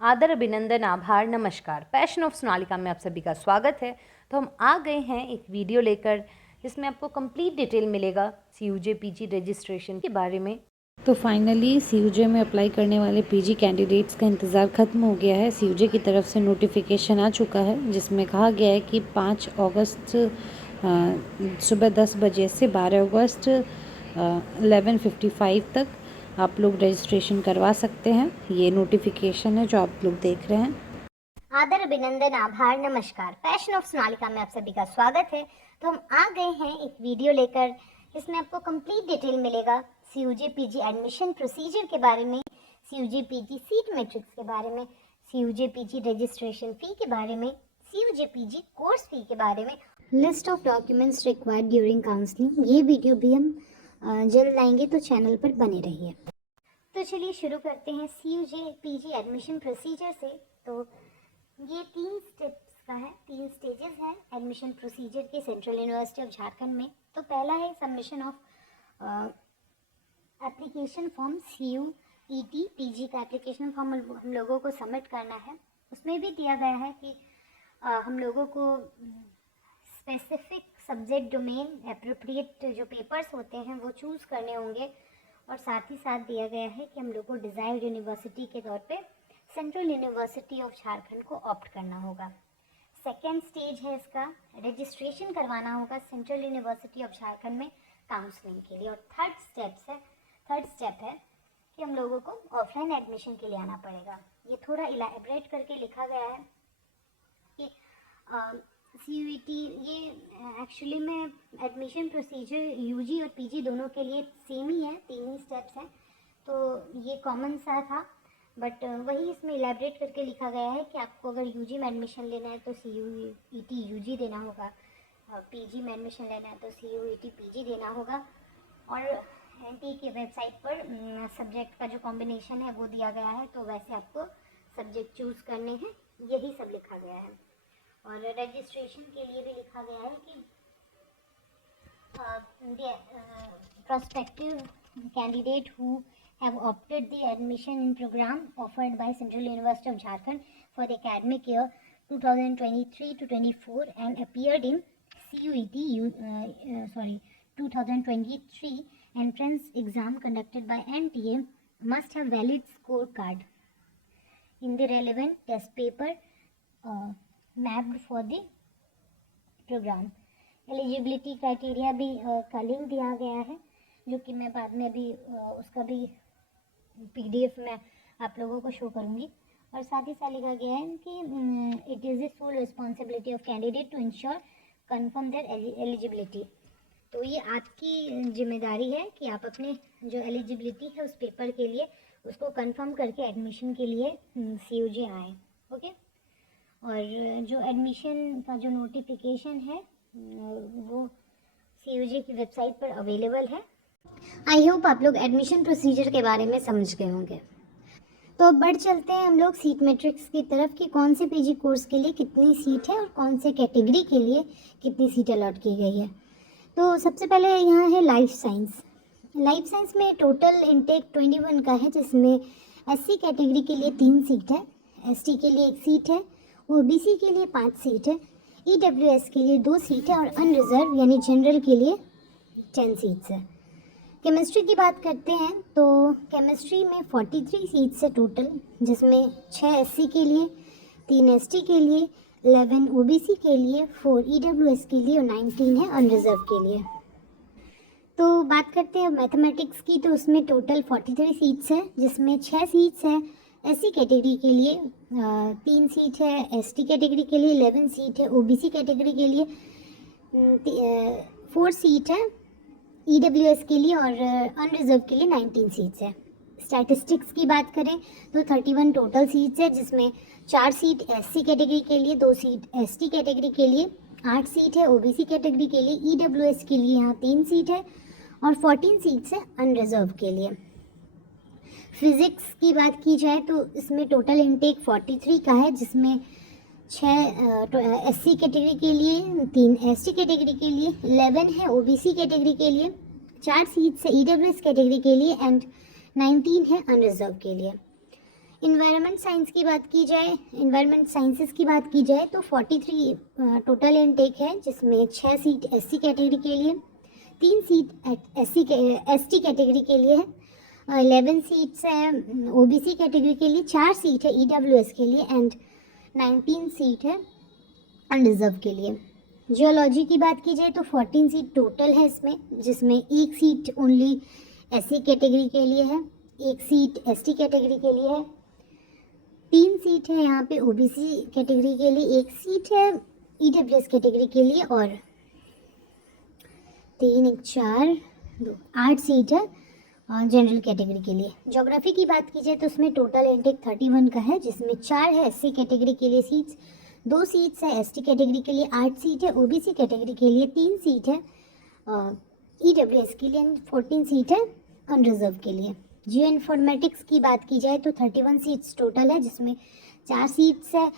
आदर, अभिनंदन, आभार, नमस्कार। पैशन ऑफ सोनालिका में आप सभी का स्वागत है। तो हम आ गए हैं एक वीडियो लेकर जिसमें आपको कंप्लीट डिटेल मिलेगा CUJ PG रजिस्ट्रेशन के बारे में। तो फाइनली CUJ में अप्लाई करने वाले PG कैंडिडेट्स का इंतज़ार ख़त्म हो गया है। CUJ की तरफ से नोटिफिकेशन आ चुका है जिसमें कहा गया है कि 5 अगस्त सुबह 10 बजे से 12 अगस्त 11:55 तक आप लोग रजिस्ट्रेशन करवा सकते हैं। ये नोटिफिकेशन है जो आप लोग देख रहे हैं। आदर, अभिनंदन, आभार, नमस्कार। पैशन ऑफ सोनालिका में आप सभी का स्वागत है। तो हम आ गए हैं एक वीडियो लेकर जिसमें आपको कंप्लीट डिटेल मिलेगा CUJ PG एडमिशन प्रोसीजर के बारे में, CUJ PG सीट मैट्रिक्स के बारे में, CUJ PG रजिस्ट्रेशन फ़ी के बारे में, CUJ PG कोर्स फी के बारे में, list of documents required during counselling. ये वीडियो भी हम जल्द लाएंगे, तो चैनल पर बने रहिए। तो चलिए शुरू करते हैं CUJ PG एडमिशन प्रोसीजर से। तो ये 3 स्टेप्स का है, 3 स्टेजेस हैं एडमिशन प्रोसीजर के सेंट्रल यूनिवर्सिटी ऑफ झारखंड में। तो पहला है submission of application form. CUET PG का एप्लीकेशन फॉर्म हम लोगों को सबमिट करना है। उसमें भी दिया गया है कि हम लोगों को स्पेसिफिक सब्जेक्ट डोमेन एप्रोप्रिएट जो पेपर्स होते हैं वो चूज़ करने होंगे, और साथ ही साथ दिया गया है कि हम लोग को डिज़ायर्ड यूनिवर्सिटी के तौर पे सेंट्रल यूनिवर्सिटी ऑफ झारखंड को ऑप्ट करना होगा। सेकेंड स्टेज है इसका, रजिस्ट्रेशन करवाना होगा सेंट्रल यूनिवर्सिटी ऑफ झारखंड में काउंसलिंग के लिए। और थर्ड स्टेप है कि हम लोगों को ऑफलाइन एडमिशन के लिए आना पड़ेगा। ये थोड़ा इलैबोरेट करके लिखा गया है कि CUET ये एक्चुअली में एडमिशन प्रोसीजर UG और PG दोनों के लिए सेम ही है, 3 ही स्टेप्स हैं। तो ये कॉमन सा था, बट वही इसमें इलेबरेट करके लिखा गया है कि आपको अगर UG में एडमिशन लेना है तो CUET UG देना होगा, PG में एडमिशन लेना है तो CUET PG देना होगा। और NTA की वेबसाइट पर सब्जेक्ट का जो कॉम्बिनेशन है वो दिया गया है, तो वैसे आपको सब्जेक्ट चूज़ करने हैं, यही सब लिखा गया है। और रजिस्ट्रेशन के लिए भी लिखा गया है कि prospective candidate who have opted the admission in program offered by Central University of Jharkhand for the academic year 2023 to 24 and appeared in CUET 2023 entrance exam conducted by NTA must have valid scorecard in the relevant test paper mapped for the program. Eligibility criteria भी का link दिया गया है, जो कि मैं बाद में भी उसका भी PDF में आप लोगों को शो करूँगी। और साथ ही साथ लिखा गया है कि it is the sole responsibility of candidate to ensure confirm their eligibility. तो ये आपकी जिम्मेदारी है कि आप अपने जो एलिजिबिलिटी है उस पेपर के लिए उसको कंफर्म करके एडमिशन के लिए CUJ आए। ओके। और जो एडमिशन का जो नोटिफिकेशन है वो CUJ की वेबसाइट पर अवेलेबल है। आई होप आप लोग एडमिशन प्रोसीजर के बारे में समझ गए होंगे। तो अब बढ़ चलते हैं हम लोग सीट मैट्रिक्स की तरफ कि कौन से PG कोर्स के लिए कितनी सीट है और कौन से कैटेगरी के लिए कितनी सीट अलॉट की गई है। तो सबसे पहले यहाँ है लाइफ साइंस। लाइफ साइंस में टोटल इनटेक 21 का है, जिसमें SC कैटेगरी के लिए 3 सीट है, ST के लिए 1 सीट है, OBC के लिए 5 सीट है, EWS के लिए 2 सीट है और अनरिजर्व यानी जनरल के लिए 10 सीट्स है। केमिस्ट्री की बात करते हैं तो केमिस्ट्री में 43 सीट्स है टोटल, जिसमें 6 SC के लिए, 3 ST के लिए, 11 OBC के लिए, 4 EWS के लिए और 19 है अनरिजर्व के लिए। तो बात करते हैं मैथमेटिक्स की, तो उसमें टोटल 43 सीट्स है, जिसमें 6 सीट्स है SC कैटेगरी के लिए, 3 सीट है ST कैटेगरी के लिए, 11 सीट है OBC कैटेगरी के लिए, 4 सीट है EWS के लिए और अनरिजर्व के लिए 19 सीट्स है। स्टैटिस्टिक्स की बात करें तो 31 टोटल सीट्स है, जिसमें 4 सीट SC कैटेगरी के लिए, 2 सीट ST कैटेगरी के लिए, 8 सीट है OBC कैटेगरी के लिए, EWS के लिए यहाँ 3 सीट है और 14 सीट्स है अनरिजर्व के लिए। फिज़िक्स की बात की जाए तो इसमें टोटल इनटेक 43 का है, जिसमें 6 SC कैटेगरी के लिए, 3 ST कैटेगरी के लिए, 11 है OBC कैटेगरी के लिए, 4 सीट्स है EWS कैटेगरी के लिए एंड 19 है अनरिजर्व के लिए। इन्वायरमेंट साइंस की बात की जाए, इन्वायरमेंट साइंसेस की बात की जाए तो 43 टोटल इनटेक है, जिसमें 6 सीट एससी कैटेगरी के लिए, 3 सीट एसटी कैटेगरी के लिए है, 11 सीट्स है ओबीसी कैटेगरी के लिए, 4 सीट है ईडब्ल्यूएस के लिए एंड 19 सीट है अनरिजर्व के लिए। जियोलॉजी की बात की जाए तो 14 सीट टोटल है इसमें, जिसमें 1 सीट ओनली एससी कैटेगरी के लिए है, 1 सीट एसटी कैटेगरी के लिए है, 3 सीट है यहाँ पे ओबीसी कैटेगरी के लिए, 1 सीट है ईडब्ल्यूएस कैटेगरी के लिए और 3 1 4 2 8 सीट है जनरल कैटेगरी के लिए। ज्योग्राफी की बात की जाए तो उसमें टोटल इनटेक 31 का है, जिसमें 4 है एससी कैटेगरी के लिए सीट्स, 2 सीट्स है एसटी कैटेगरी के लिए, 8 सीट है ओबीसी कैटेगरी के लिए, 3 सीट है ईडब्ल्यूएस के लिए, 14 सीट है अनरिजर्व के लिए। जियो इन्फॉर्मेटिक्स की बात की जाए तो 31 सीट्स टोटल है, जिसमें 4 सीट्स है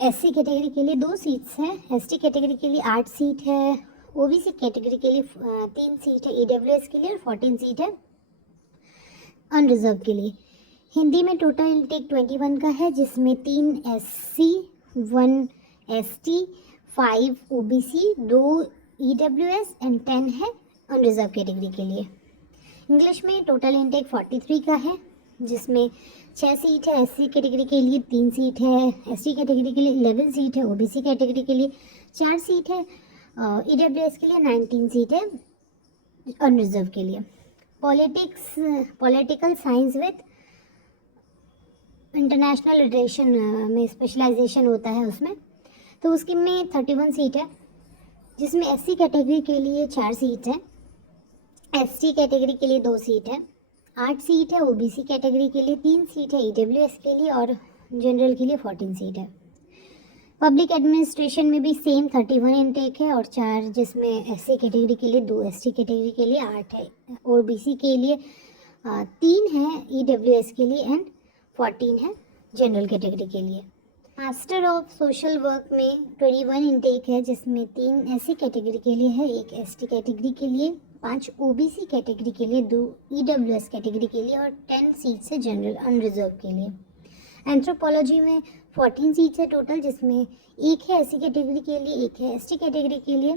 एससी कैटेगरी के लिए, 2 सीट्स है एसटी कैटेगरी के लिए, 8 सीट है ओबीसी कैटेगरी के लिए, 3 सीट है ईडब्ल्यूएस के लिए और 14 सीट है अनरिजर्व के लिए। हिंदी में टोटल इनटेक 21 का है, जिसमें 3 SC, 1 ST, 5 OBC, 2 EWS and 10 है अनरिजर्व कैटेगरी के लिए। इंग्लिश में टोटल इनटेक 43 का है, जिसमें 6 सीट है एससी कैटेगरी के लिए, 3 सीट है एसटी कैटेगरी के लिए, 11 सीट है ओबीसी कैटेगरी के लिए, 4 सीट है ईडब्ल्यूएस के लिए, 19 सीट है अनरिजर्व के लिए। Political science with international relation में स्पेशलाइजेशन होता है उसमें, तो उसकी में 31 सीट है, जिसमें एससी कैटेगरी के लिए 4 सीट है, एसटी कैटेगरी के लिए 2 सीट है, 8 सीट है ओबीसी कैटेगरी के लिए, 3 सीट है ईडब्ल्यूएस के लिए और जनरल के लिए 14 सीट है। पब्लिक एडमिनिस्ट्रेशन में भी सेम 31 इनटेक है और 4 जिसमें एससी कैटेगरी के लिए, 2 एसटी कैटेगरी के लिए, 8 है ओबीसी के लिए, 3 है ईडब्ल्यूएस के लिए एंड 14 है जनरल कैटेगरी के लिए। मास्टर ऑफ सोशल वर्क में 21 इनटेक है, जिसमें 3 एससी कैटेगरी के लिए है, 1 एसटी कैटेगरी के लिए, 5 ओबीसी कैटेगरी के लिए, 2 ईडब्ल्यूएस कैटेगरी के लिए और 10 सीट्स है जनरल अनरिजर्व के लिए। एंथ्रोपोलॉजी में 14 सीट्स है टोटल, जिसमें 1 है एससी कैटेगरी के लिए, 1 है एसटी कैटेगरी के लिए,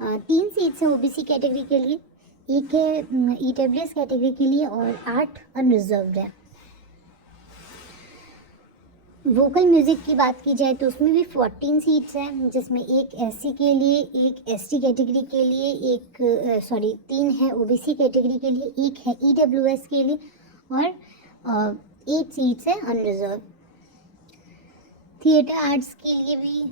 3 सीट्स है ओबीसी कैटेगरी के लिए, 1 है ईडब्ल्यूएस कैटेगरी के लिए और 8 अनरिजर्व्ड है। वोकल म्यूज़िक की बात की जाए तो उसमें भी 14 सीट्स हैं, जिसमें 1 एससी के लिए, 1 एसटी कैटेगरी के लिए, 3 है ओबीसी कैटेगरी के लिए, 1 है ईडब्ल्यूएस के लिए और 8 सीट्स है अनरिजर्व। थिएटर आर्ट्स के लिए भी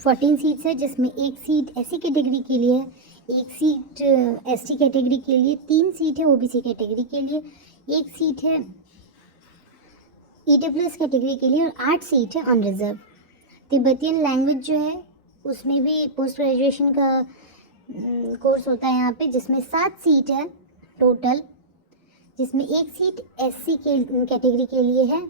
14 सीट्स है, जिसमें 1 सीट एससी कैटेगरी के लिए है, 1 सीट एसटी कैटेगरी के लिए, 3 सीट है ओबीसी कैटेगरी के लिए, 1 सीट है ईडब्ल्यूएस कैटेगरी के लिए और 8 सीट है अनरिजर्व। तिब्बतियन लैंग्वेज जो है उसमें भी पोस्ट ग्रेजुएशन का कोर्स होता है यहाँ पे, जिसमें 7 सीट है टोटल, जिसमें 1 सीट एससी कैटेगरी के लिए है,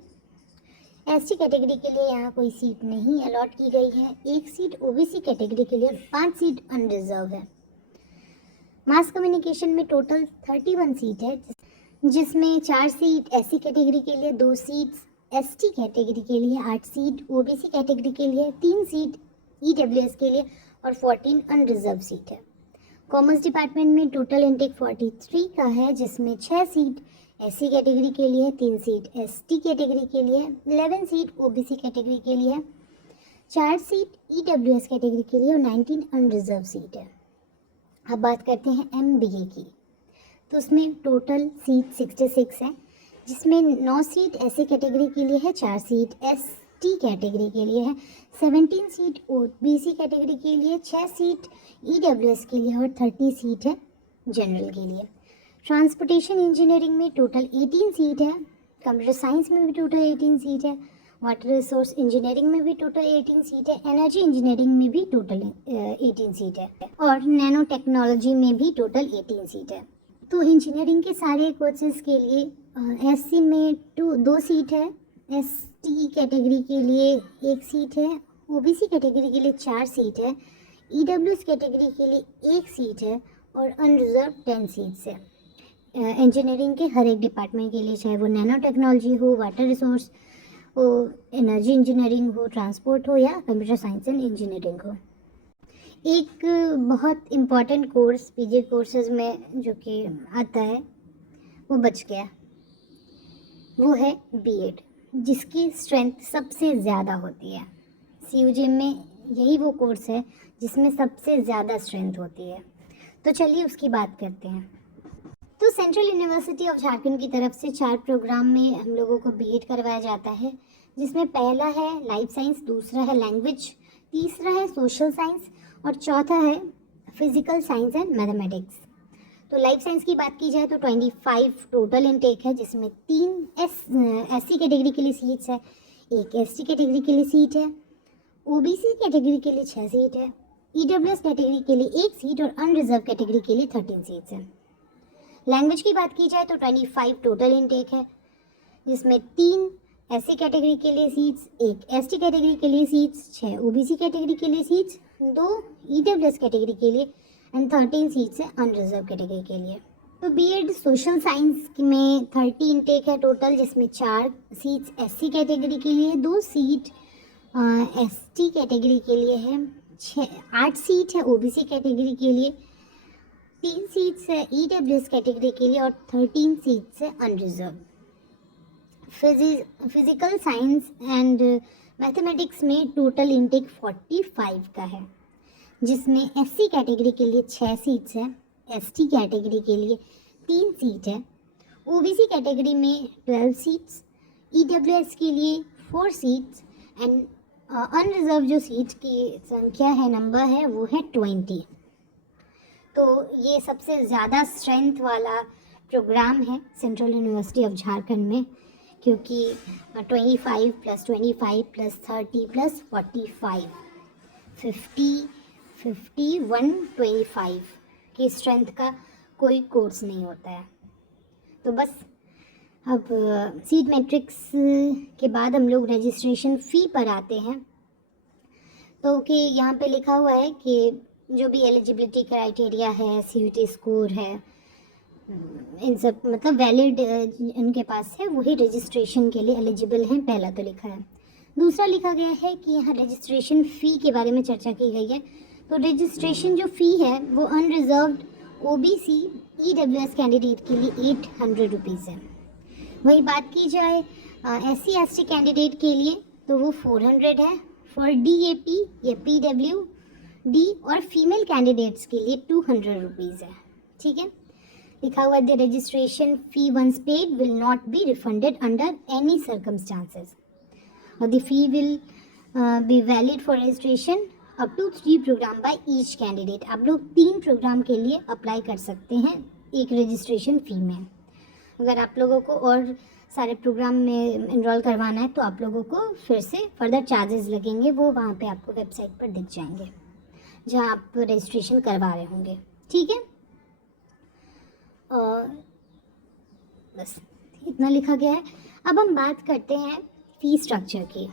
एसटी कैटेगरी के लिए यहाँ कोई सीट नहीं अलॉट की गई है, 1 सीट ओबीसी कैटेगरी के लिए और 5 सीट अनरिजर्व है। मास कम्युनिकेशन में टोटल 31 सीट है, जिसमें 4 सीट एससी कैटेगरी के लिए, 2 सीट्स एसटी कैटेगरी के लिए, 8 सीट ओबीसी कैटेगरी के लिए, 3 सीट ईडब्ल्यूएस के लिए और 14 अनरिजर्व सीट है। कॉमर्स डिपार्टमेंट में टोटल इनटेक 43 का है, जिसमें 6 सीट एससी कैटेगरी के लिए, 3 सीट एसटी कैटेगरी के लिए, 11 सीट ओबीसी कैटेगरी के लिए, 4 सीट ईडब्ल्यूएस कैटेगरी के लिए और 19 अनरिजर्व सीट है। अब बात करते हैं एमबीए की, तो उसमें टोटल सीट 66 है, जिसमें 9 सीट एससी कैटेगरी के लिए है, 4 सीट एसटी कैटेगरी के लिए है, 17 सीट ओबीसी कैटेगरी के लिए, 6 सीट ईडब्ल्यूएस के लिए और 30 सीट है जनरल के लिए। ट्रांसपोर्टेशन इंजीनियरिंग में टोटल 18 सीट है, कंप्यूटर साइंस में भी टोटल 18 सीट है, वाटर रिसोर्स इंजीनियरिंग में भी टोटल 18 सीट है, एनर्जी इंजीनियरिंग में भी टोटल 18 सीट है और नैनो टेक्नोलॉजी में भी टोटल 18 सीट है। तो इंजीनियरिंग के सारे कोर्सेज के लिए एससी में 2 सीट है, एसटी कैटेगरी के लिए 1 सीट है, ओबीसी कैटेगरी के लिए 4 सीट है, ईडब्ल्यूएस कैटेगरी के लिए 1 सीट है और अनरिजर्व 10 सीट्स है। इंजीनियरिंग के हर एक डिपार्टमेंट के लिए, चाहे वो नैनो टेक्नोलॉजी हो, वाटर रिसोर्स हो, एनर्जी इंजीनियरिंग हो, ट्रांसपोर्ट हो या कंप्यूटर साइंस एंड इंजीनियरिंग हो। एक बहुत इम्पॉर्टेंट कोर्स पीजी कोर्सेज में जो कि आता है वो बच गया, वो है बीएड, जिसकी स्ट्रेंथ सबसे ज़्यादा होती है। सीयूजे में यही वो कोर्स है जिसमें सबसे ज़्यादा स्ट्रेंथ होती है। तो चलिए उसकी बात करते हैं। तो सेंट्रल यूनिवर्सिटी ऑफ झारखंड की तरफ से 4 प्रोग्राम में हम लोगों को बीएड करवाया जाता है, जिसमें पहला है लाइफ साइंस, दूसरा है लैंग्वेज, तीसरा है सोशल साइंस और चौथा है फिजिकल साइंस एंड मैथमेटिक्स। तो लाइफ साइंस की बात की जाए तो 25 टोटल इनटेक है, जिसमें 3 एससी कैटेगरी के लिए सीट्स है, 1 एसटी कैटेगरी के लिए सीट है, ओबीसी कैटेगरी के लिए 6 सीट है, ईडब्ल्यूएस कैटेगरी के लिए 1 सीट और अनरिजर्व कैटेगरी के लिए 13 सीट्स हैं। लैंग्वेज की बात की जाए तो 25 टोटल इनटेक है, जिसमें 3 एससी कैटेगरी के लिए सीट्स, 1 एसटी कैटेगरी के लिए सीट्स, 6 ओबीसी कैटेगरी के लिए सीट्स, 2 ईडब्ल्यूएस कैटेगरी के लिए एंड 13 सीट्स है अनरिजर्व कैटेगरी के लिए। तो बीएड सोशल साइंस में 30 इनटेक है टोटल, जिसमें 4 सीट्स एससी कैटेगरी के लिए, 2 सीट एसटी कैटेगरी के लिए है, 8 सीट है ओबीसी कैटेगरी के लिए, 3 सीट्स है ईडब्ल्यूएस कैटेगरी के लिए और 13 सीट्स है unreserved. Physical science and mathematics में टोटल इनटेक 45 का है, जिसमें एससी कैटेगरी के लिए 6 सीट्स है, एसटी कैटेगरी के लिए 3 सीट है, ओबीसी कैटेगरी में 12 सीट्स, ईडब्ल्यूएस के लिए 4 सीट्स एंड अनरिजर्व जो सीट की संख्या है, नंबर है, वो है 20। तो ये सबसे ज़्यादा स्ट्रेंथ वाला प्रोग्राम है सेंट्रल यूनिवर्सिटी ऑफ झारखंड में, क्योंकि 25 + 25 + 30 + 45 5125 की स्ट्रेंथ का कोई कोर्स नहीं होता है। तो बस अब सीट मैट्रिक्स के बाद हम लोग रजिस्ट्रेशन फ़ी पर आते हैं। तो कि यहाँ पे लिखा हुआ है कि जो भी एलिजिबिलिटी क्राइटेरिया है, सीयूटी स्कोर है, इन सब मतलब वैलिड इनके पास है, वही रजिस्ट्रेशन के लिए एलिजिबल हैं, पहला तो लिखा है। दूसरा लिखा गया है कि यहाँ रजिस्ट्रेशन फ़ी के बारे में चर्चा की गई है। तो रजिस्ट्रेशन जो फ़ी है वो अनरिजर्व्ड ओबीसी ईडब्ल्यूएस कैंडिडेट के लिए 800 रुपीज़ है। वही बात की जाए एससी एसटी कैंडिडेट के लिए तो वो 400 है। फॉर डीएपी या पीडब्ल्यूडी और फीमेल कैंडिडेट्स के लिए 200 रुपीज़ है। ठीक है, लिखा हुआ the registration fee once paid will not be refunded under any circumstances और the fee will be valid for registration up to 3 programme by each candidate. आप लोग 3 प्रोग्राम के लिए अप्लाई कर सकते हैं एक रजिस्ट्रेशन फ़ी में। अगर आप लोगों को और सारे प्रोग्राम में इनरोल करवाना है तो आप लोगों को फिर से फर्दर चार्जेस लगेंगे, वो वहाँ पे आपको वेबसाइट पर दिख जाएंगे जहाँ आप रजिस्ट्रेशन करवा रहे होंगे। ठीक है, और बस इतना लिखा गया है। अब हम बात करते हैं फ़ी स्ट्रक्चर की,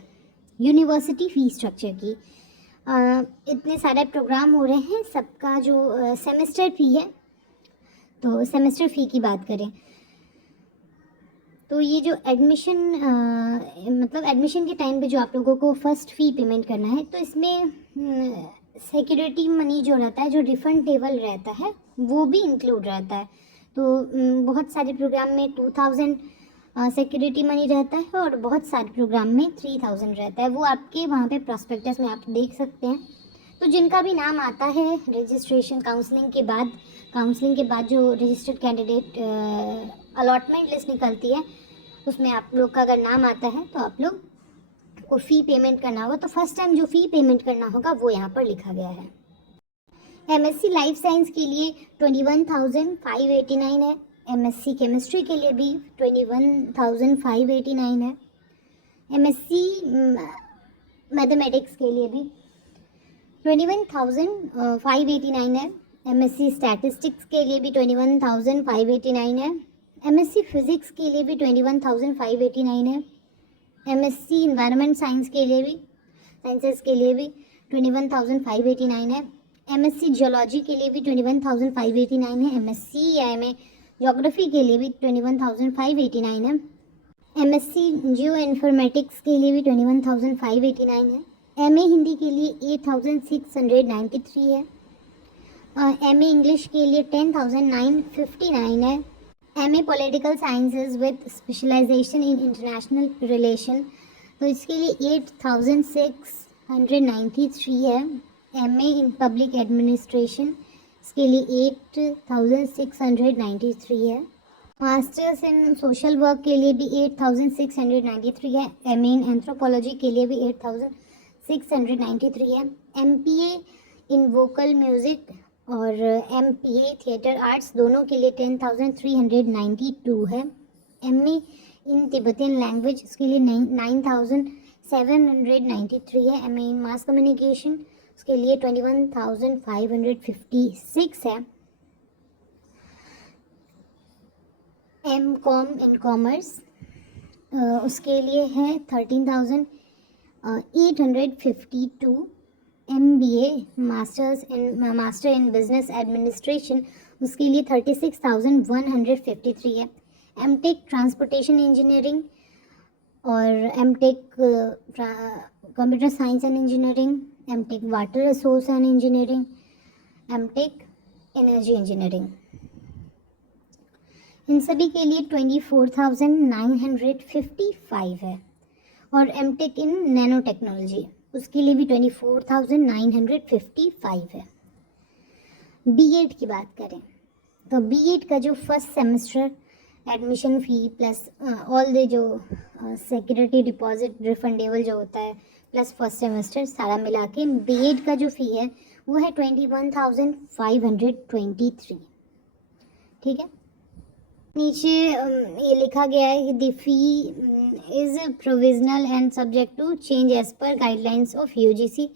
यूनिवर्सिटी फ़ी स्ट्रक्चर की। इतने सारे प्रोग्राम हो रहे हैं, सबका जो सेमेस्टर फ़ी है, तो सेमेस्टर फ़ी की बात करें तो ये जो एडमिशन मतलब एडमिशन के टाइम पे जो आप लोगों को फ़र्स्ट फ़ी पेमेंट करना है, तो इसमें सिक्योरिटी मनी जो रहता है, जो रिफंडेबल रहता है, वो भी इंक्लूड रहता है। तो बहुत सारे प्रोग्राम में 2000 सिक्योरिटी मनी रहता है और बहुत सारे प्रोग्राम में 3000 रहता है। वो आपके वहाँ पे प्रॉस्पेक्टस में आप देख सकते हैं। तो जिनका भी नाम आता है रजिस्ट्रेशन काउंसलिंग के बाद जो रजिस्टर्ड कैंडिडेट अलॉटमेंट लिस्ट निकलती है, उसमें आप लोग का अगर नाम आता है तो आप लोग को फ़ी पेमेंट करना होगा। तो फर्स्ट टाइम जो फ़ी पेमेंट करना होगा वो यहाँ पर लिखा गया है। एमएससी लाइफ साइंस के लिए 21,589 है। एमएससी केमिस्ट्री के लिए भी 21,589 है। एमएससी मैथमेटिक्स के लिए भी 21,589 है। एमएससी स्टैटिस्टिक्स के लिए भी 21,589 है। एमएससी फिज़िक्स के लिए भी 21,589 है। एमएससी इन्वायरमेंट साइंस के लिए भी 21,589 है। एमएससी जियोलॉजी के लिए भी 21,589 है। एमएससी या एमए ज्योग्राफी के लिए भी 21,589 है। MSc जियो इन्फॉर्मेटिक्स के लिए भी 21,589 है। MA हिंदी के लिए 8,693 है। MA इंग्लिश के लिए 10,959 है। MA political sciences with specialisation in international relation, तो इसके लिए 8,693 है। MA इन पब्लिक एडमिनिस्ट्रेशन, इसके लिए 8,693 है। मास्टर्स इन सोशल वर्क के लिए भी 8,693 है। MA इन एंथ्रोपोलॉजी के लिए भी 8,693 है। MPA इन वोकल म्यूज़िक और MPA थिएटर आर्ट्स दोनों के लिए 10,392 है। MA इन तिब्बतियन लैंग्वेज, इसके लिए 9,793 है। MA इन मास कम्युनिकेशन, उसके लिए 21,556 है। MCom इन कॉमर्स, उसके लिए है 13,852। MBA master in business administration, उसके लिए 36,153 है। MTech ट्रांसपोर्टेशन इंजीनियरिंग और MTech computer science and engineering, MTech water resource and engineering, MTech energy engineering, इन सभी के लिए 24,955 है। और MTech इन नैनो टेक्नोलॉजी, उसके लिए भी 24,955 है। B.Ed की बात करें तो B.Ed का जो first semester admission fee plus all the जो सिक्योरिटी डिपॉजिट रिफंडेबल जो होता है प्लस फर्स्ट सेमेस्टर सारा मिला के B.Ed का जो फ़ी है वो है 21,523। ठीक है, नीचे ये लिखा गया है कि the fee is provisional and subject to change as per guidelines of UGC,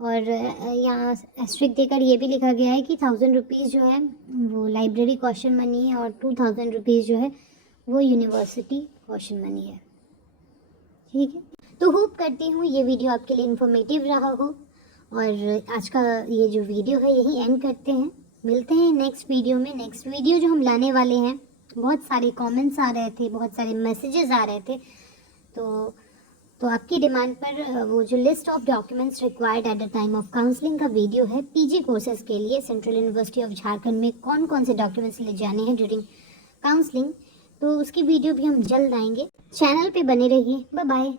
और यहाँ एस्ट्रिक देकर ये भी लिखा गया है कि 1,000 रुपीज़ जो है वो लाइब्रेरी कॉशन मनी है और 2,000 रुपीज़ जो है वो यूनिवर्सिटी कॉशन मनी है। ठीक है, तो होप करती हूँ ये वीडियो आपके लिए इन्फॉर्मेटिव रहा हो, और आज का ये जो वीडियो है यही एंड करते हैं। मिलते हैं नेक्स्ट वीडियो में। नेक्स्ट वीडियो जो हम लाने वाले हैं, बहुत सारे कमेंट्स आ रहे थे, बहुत सारे मैसेजेस आ रहे थे, तो आपकी डिमांड पर वो जो list of documents required at the time of counselling का वीडियो है PG कोर्सेज के लिए सेंट्रल यूनिवर्सिटी ऑफ झारखंड में कौन कौन से डॉक्यूमेंट्स ले जाने हैं ड्यूरिंग काउंसलिंग, तो उसकी वीडियो भी हम जल्द आएंगे। चैनल पे बने रहिए। Bye bye.